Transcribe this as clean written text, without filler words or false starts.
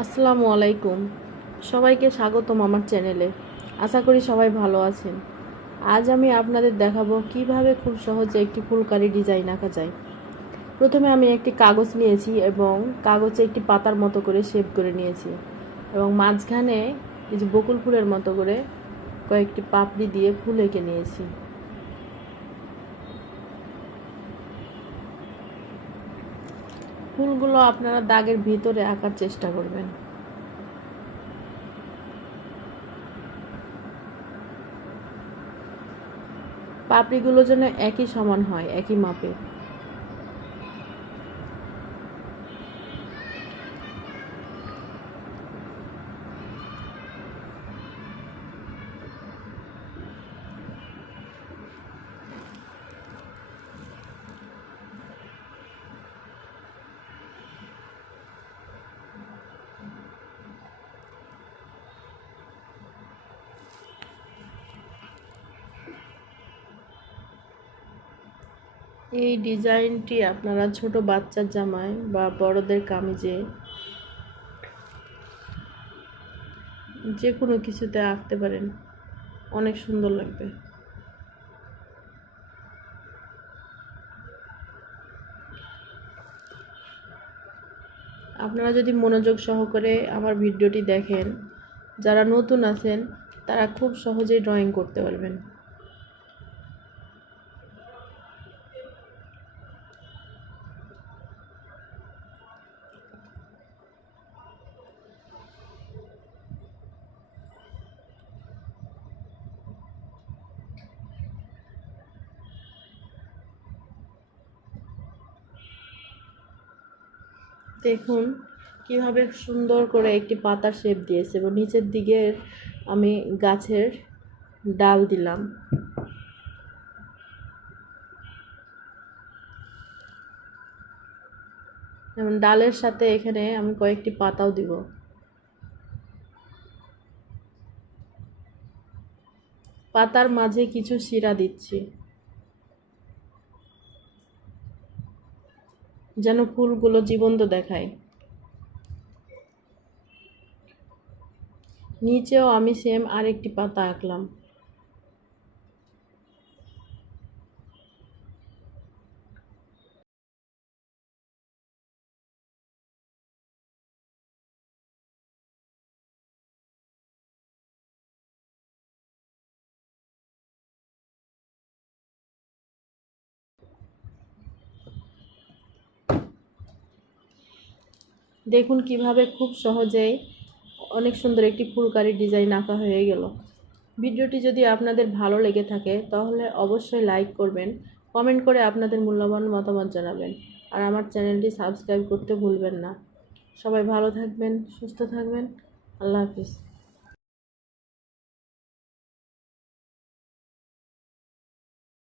আসসালামু আলাইকুম। সবাইকে স্বাগতম আমার চ্যানেলে। আশা করি সবাই ভালো আছেন। আজ আমি আপনাদের দেখাবো কিভাবে খুব সহজে একটি ফুলকারি ডিজাইন আঁকা যায়। প্রথমে আমি একটি কাগজ নিয়েছি এবং কাগজে একটি পাতার মতো করে শেপ করে নিয়েছি এবং মাঝখানে এই যে বকুল ফুলের মতো করে কয়েকটি পাপড়ি দিয়ে ফুল এঁকে নিয়েছি। ফুলগুলো আপনারা দাগের ভিতরে আঁকার চেষ্টা করবেন। পাপড়িগুলো যেন একই সমান হয়, একই মাপের। এই ডিজাইনটি আপনারা ছোট বাচ্চার জামায় বা বড়দের কামিজে যে কোনো কিছুতে আঁকতে পারেন, অনেক সুন্দর লাগবে। আপনারা যদি মনোযোগ সহকারে আমার ভিডিওটি দেখেন, যারা নতুন আছেন তারা খুব সহজেই ড্রয়িং করতে পারবেন। দেখুন কিভাবে সুন্দর করে একটি পাতার শেপ দিয়েছে এবং নিচের দিকে আমি গাছের ডাল দিলাম এবং ডালের সাথে এখানে আমি কয়েকটি পাতাও দিব। পাতার মাঝে কিছু শিরা দিচ্ছি যেন ফুলগুলো জীবন্ত দেখায়। নিচেও আমি সেম আরেকটি পাতা আঁকলাম। দেখুন কিভাবে খুব সহজেই অনেক সুন্দর একটি ফুলকারি ডিজাইন আঁকা হয়ে গেল। ভিডিওটি যদি আপনাদের ভালো লেগে থাকে তাহলে অবশ্যই লাইক করবেন, কমেন্ট করে আপনাদের মূল্যবান মতামত জানাবেন আর আমার চ্যানেলটি সাবস্ক্রাইব করতে ভুলবেন না। সবাই ভালো থাকবেন, সুস্থ থাকবেন। আল্লাহ হাফিজ।